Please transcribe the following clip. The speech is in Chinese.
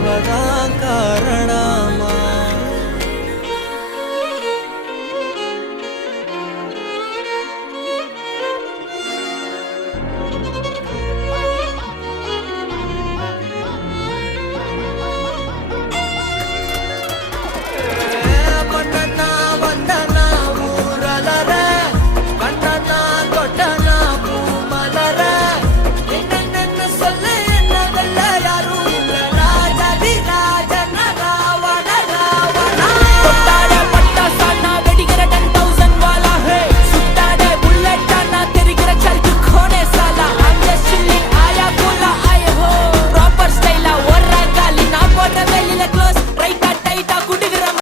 爸爸